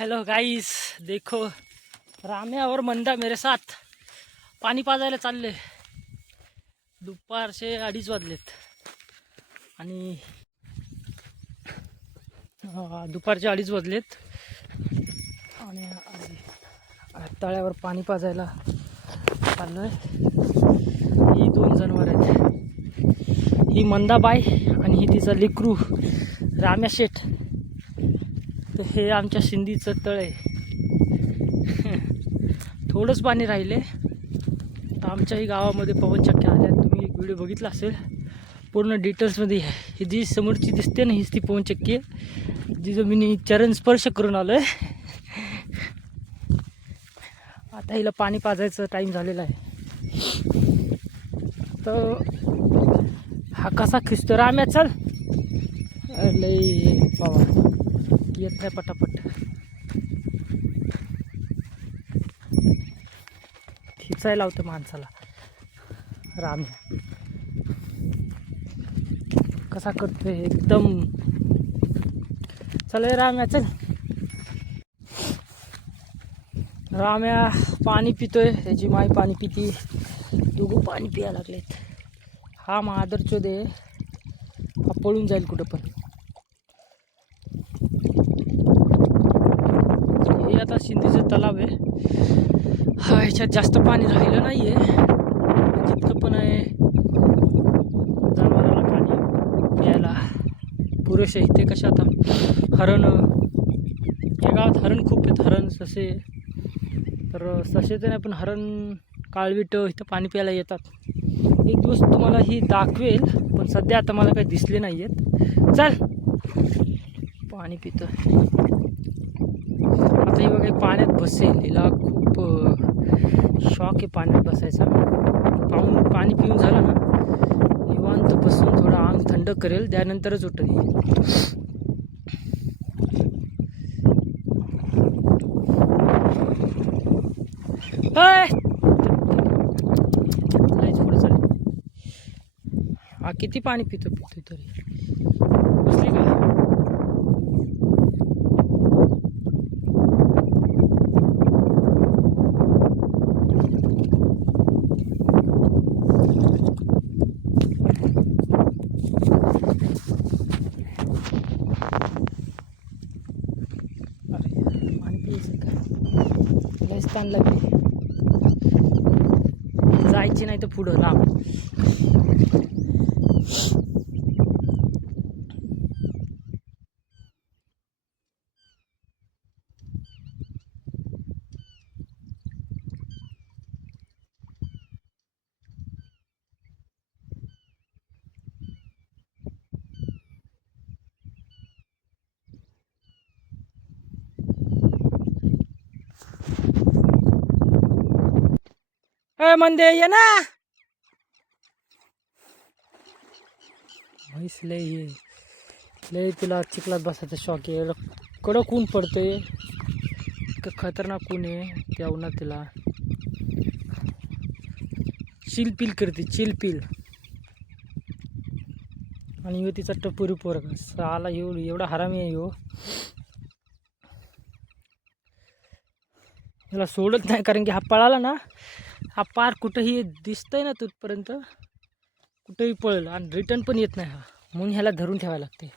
Hello guys, देखो राम्या और मंदा मेरे साथ पाणी पाजायला चालले. दुपारचे 2:30 वाजलेत आणि दुपारचे 2:30 वाजलेत आणि तळ्यावर पाणी पाजायला चाललोय. ही 2 जनावर आहेत. ही मंदाबाई आणि ही तिचा लेकरू राम्या शेठ. तर हे आमच्या सिंधीचं तळ आहे. थोडंच पाणी राहिले तर आमच्याही गावामध्ये पवनचक्क्या आल्या. तुम्ही एक व्हिडिओ बघितला असेल, पूर्ण डिटेल्समध्ये. ही जी समोरची दिसते ना, हीच ती पवनचक्की आहे जी मी चरण स्पर्श करून आलो आहे. आता हिला पाणी पाजायचं टाईम झालेला आहे. तर हा कसा खिचतो राम्या, चल. लई बाबा येत नाही पटापट. खिचायला लावतं माणसाला राम्या. कसा करतोय एकदम. चल राम्या, चल. राम्या पाणी पितोय, त्याची माई पाणी पिती. दोघं पाणी प्यायला लागलेत. हा मादरचोद आहे, हा पळून जाईल कुठं पण. हे आता सिंधीचं तलाव आहे. हा ह्याच्यात जास्त पाणी राहिलं नाही आहे. जितकं पण आहे जनावराला पाणी प्यायला पुरेसे. इथे कशा आता हरण, या गावात हरण खूप आहेत. हरण, ससे. तर ससे तर नाही पण हरण, काळविट इथं पाणी प्यायला येतात. एक दिवस तुम्हाला ही दाखवेल, पण सध्या आता मला काही दिसले नाही आहेत. चल, पाणी पितं. आता ही बघा पाण्यात बसेल. हिला खूप शॉक आहे पाण्यात बसायचा. पाणी पिऊन झालं ना, निवांत बसून थोडं अंग थंड करेल, त्यानंतरच उठेल. हा किती पाणी पितो तरी. बसली का? अरे पाणी पियचं का? लयच ताण लागली. जायची नाही तर पुढं लांब. मंदे ये ना. म्हैस लय तिला चिखलात बसायचा शॉक आहे. कडक ऊन पडतंय, खतरनाक ऊन आहे. त्या उन्हात तिला चिलपिल करते, चिलपिल. आणि ह्यो तिचा टपोरी पोरगा साला एवढा हरामी आहे ह्यो. ह्याला सोडत नाही, कारण की हा पळाला ना, हा पार कुठंही दिसतंय ना तिथपर्यंत कुठेही पळेल आणि रिटर्न पण येत नाही हा. म्हणून ह्याला धरून ठेवायला लागते.